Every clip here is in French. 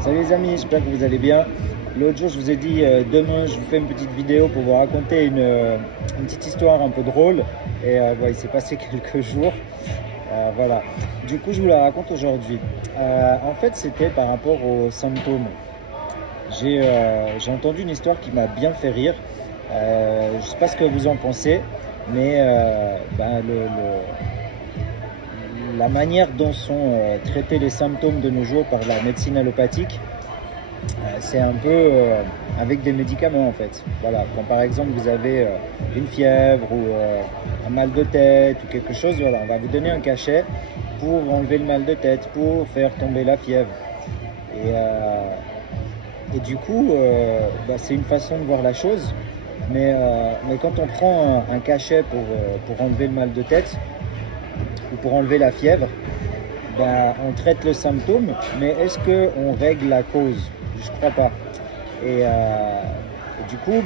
Salut les amis, j'espère que vous allez bien. L'autre jour, je vous ai dit demain, je vous fais une petite vidéo pour vous raconter une petite histoire un peu drôle. Et il s'est passé quelques jours. Voilà. Du coup, je vous la raconte aujourd'hui. En fait, c'était par rapport aux symptômes. J'ai entendu une histoire qui m'a bien fait rire. Je ne sais pas ce que vous en pensez, mais la manière dont sont traités les symptômes de nos jours par la médecine allopathique, c'est un peu avec des médicaments en fait. Voilà, quand par exemple vous avez une fièvre ou un mal de tête ou quelque chose, voilà, on va vous donner un cachet pour enlever le mal de tête, pour faire tomber la fièvre. Et du coup, c'est une façon de voir la chose, mais quand on prend un cachet pour enlever le mal de tête ou pour enlever la fièvre, on traite le symptôme, mais est-ce qu'on règle la cause? Je crois pas. Et du coup,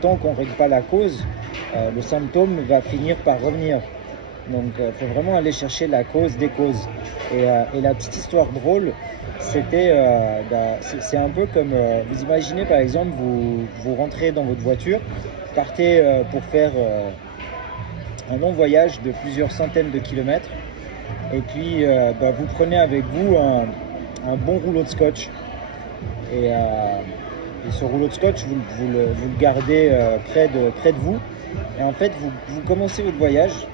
tant qu'on ne règle pas la cause, le symptôme va finir par revenir. Donc, il faut vraiment aller chercher la cause des causes. Et la petite histoire drôle, c'était, c'est un peu comme, vous imaginez par exemple, vous rentrez dans votre voiture, partez pour faire un long voyage de plusieurs centaines de kilomètres, et puis vous prenez avec vous un bon rouleau de scotch. Et ce rouleau de scotch, vous le gardez près de vous. Et en fait, vous commencez votre voyage.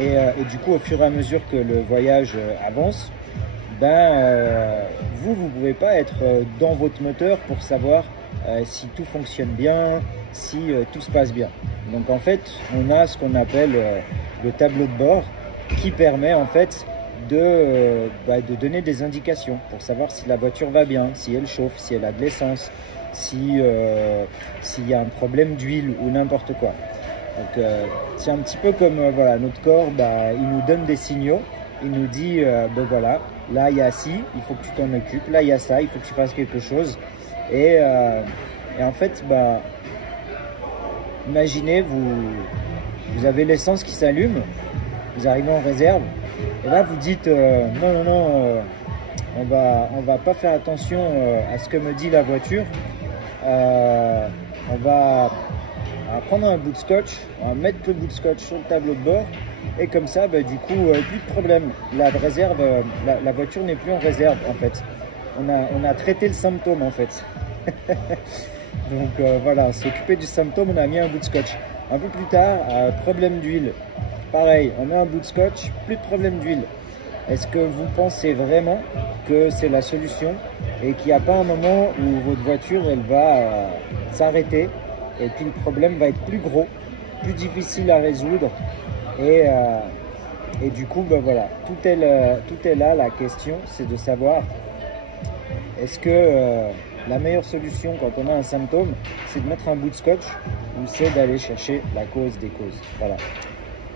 Et du coup, au fur et à mesure que le voyage avance, vous ne pouvez pas être dans votre moteur pour savoir si tout fonctionne bien, si tout se passe bien. Donc en fait, on a ce qu'on appelle le tableau de bord qui permet en fait de donner des indications pour savoir si la voiture va bien, si elle chauffe, si elle a de l'essence, s'il y a un problème d'huile ou n'importe quoi. Donc c'est un petit peu comme notre corps, il nous donne des signaux, il nous dit voilà, là il y a ci, il faut que tu t'en occupes, là il y a ça, il faut que tu fasses quelque chose. Et en fait, imaginez, vous avez l'essence qui s'allume, vous arrivez en réserve, et là vous dites non, on va pas faire attention à ce que me dit la voiture, on va prendre un bout de scotch, on va mettre le bout de scotch sur le tableau de bord, et comme ça du coup plus de problème, la réserve, la voiture n'est plus en réserve en fait, on a traité le symptôme en fait. Donc voilà, on s'est occupé du symptôme, on a mis un bout de scotch. Un peu plus tard, problème d'huile. Pareil, on met un bout de scotch, plus de problème d'huile. Est-ce que vous pensez vraiment que c'est la solution et qu'il n'y a pas un moment où votre voiture elle va s'arrêter et puis le problème va être plus gros, plus difficile à résoudre et du coup voilà, tout est là. La question c'est de savoir est-ce que la meilleure solution quand on a un symptôme, c'est de mettre un bout de scotch ou c'est d'aller chercher la cause des causes. Voilà.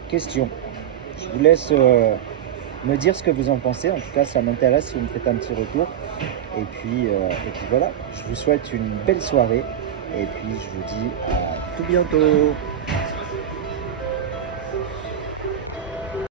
Question. Je vous laisse me dire ce que vous en pensez. En tout cas, ça m'intéresse si vous me faites un petit retour. Et puis voilà. Je vous souhaite une belle soirée. Et puis, je vous dis à tout bientôt.